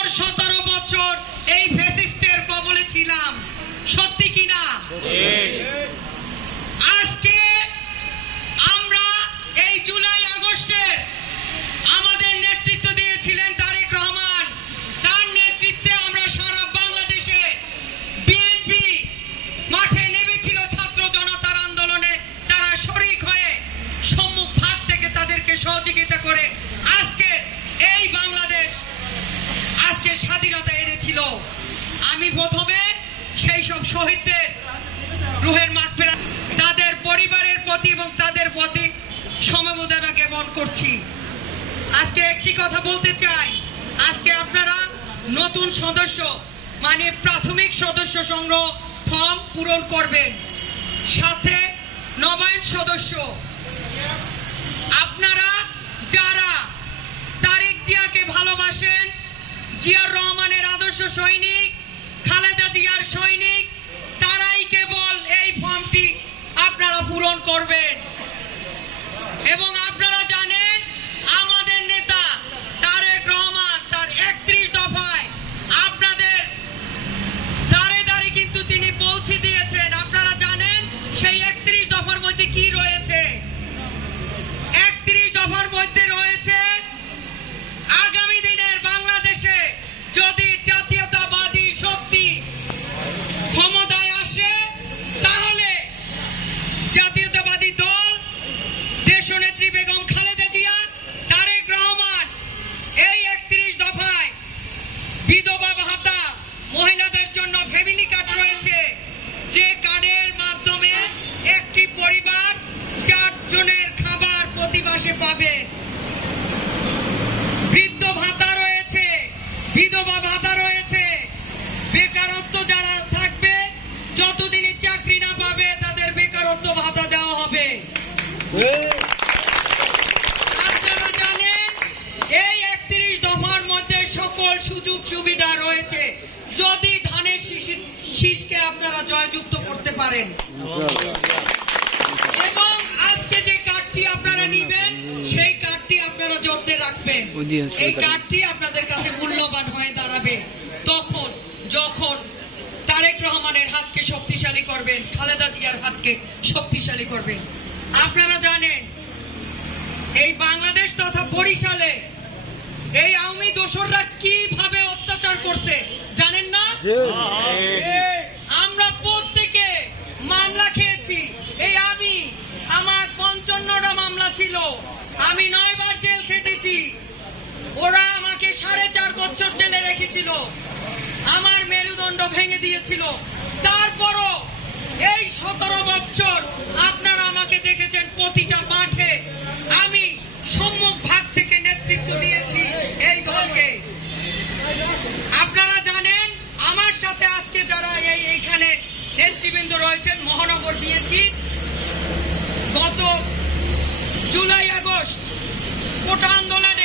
বছর 17 বছর এই ফ্যাসিস্টের কবলে ছিলাম, সত্যি কিনা? আজকে আমরা এই জুলাই আগস্টে আমাদের নেতৃত্ব দিয়েছিলেন তারেক রহমান, তার নেতৃত্বে আমরা সারা বাংলাদেশে বিএনপি মাঠে নেমেছিল ছাত্র জনতার আন্দোলনে, তারা শরিক হয়ে সম্মুখ ভাগ থেকে তাদেরকে সহযোগিতা করে আজকে এই বাংলাদেশ আজকে স্বাধীনতা এনেছিল। আমি প্রথমে সেই সব শহীদদের রুহের মাগফিরাত, তাদের পরিবারের প্রতি এবং তাদের প্রতি সমবেদনা জ্ঞাপন করছি। আজকে একটি কথা বলতে চাই, আজকে আপনারা নতুন সদস্য মানে প্রাথমিক সদস্য সংগ্রহ ফর্ম পূরণ করবেন, সাথে নবায়ন সদস্য। আপনারা যারা তারেক জিয়াকে ভালোবাসেন, জিয়ার রহমানের আদর্শ সৈনিক, খালেদা জিয়ার সৈনিক, তারাই কেবল এই ফর্মটি আপনারা পূরণ করবেন। এবং আপনারা জানেন আমাদের নেতা তারেক রহমান তার 31 দফায় আপনাদের দাঁড়ে দাঁড়ে কিন্তু তিনি পৌঁছে দিয়েছেন। আপনারা জানেন সেই 31 দফার মধ্যে কি রয়েছে? 31 দফার মধ্যে রয়েছে আগামী দিনের বাংলাদেশে যদি জাতীয়তাবাদী শক্তি ক্ষমতায় আসে, তাহলে জাতীয়তাবাদী দল, দেশনেত্রী বেগম খালেদা জিয়া, তারেক রহমান এই 31 দফায় বিধবা ভাতা, মহিলাদের জন্য ফ্যামিলি কার্ড রয়েছে, যে কার্ডের মাধ্যমে একটি পরিবার 4 জনের খাবার প্রতি মাসে পাবে। বৃদ্ধ ভাতা রয়েছে, বিধবা ভাতা রয়েছে, বেকারত্ব যারা থাকবে যতদিনে চাকরি না পাবে তাদের বেকারত্ব ভাতা দেওয়া হবে। আপনারা জানেন এই 31 দফার মধ্যে সকল সুযোগ সুবিধা রয়েছে যদি ধানের শীষকে আপনারা জয়যুক্ত করতে পারেন। এবং আজকে যে কার্ডটি আপনারা নিবেন সেই কার্ডটি আপনারা যত্নে রাখবেন। এই কার্ডটি আপনাদের কাছে মূল্যবান হয়ে দাঁড়াবে তখন যখন তারেক রহমানের হাতকে শক্তিশালী করবেন, খালেদা জিয়ার হাতকে শক্তিশালী করবেন। আপনারা জানেন এই বাংলাদেশ তথা বরিশালে এই আওয়ামী দোসররা কিভাবে অত্যাচার করছে জানেন না? আমরা প্রত্যেকে মামলা খেয়েছি। এই আমার 55টা মামলা ছিল, আমি 9 বার জেল খেটেছি। ওরা আমাকে 4.5 বছর জেলে রেখেছিল, আমার মেরুদণ্ড ভেঙে দিয়েছিল। তারপরও এই 17 বছর আপনারা আমাকে দেখেছেন প্রতিটা মাঠে আমি সম্মুখ ভাগ থেকে নেতৃত্ব দিয়েছি এই দলকে। আপনারা জানেন আমার সাথে আজকে যারা এইখানে নেতৃবৃন্দ রয়েছেন মহানগর বিএনপি, গত জুলাই আগস্ট কোটা আন্দোলনে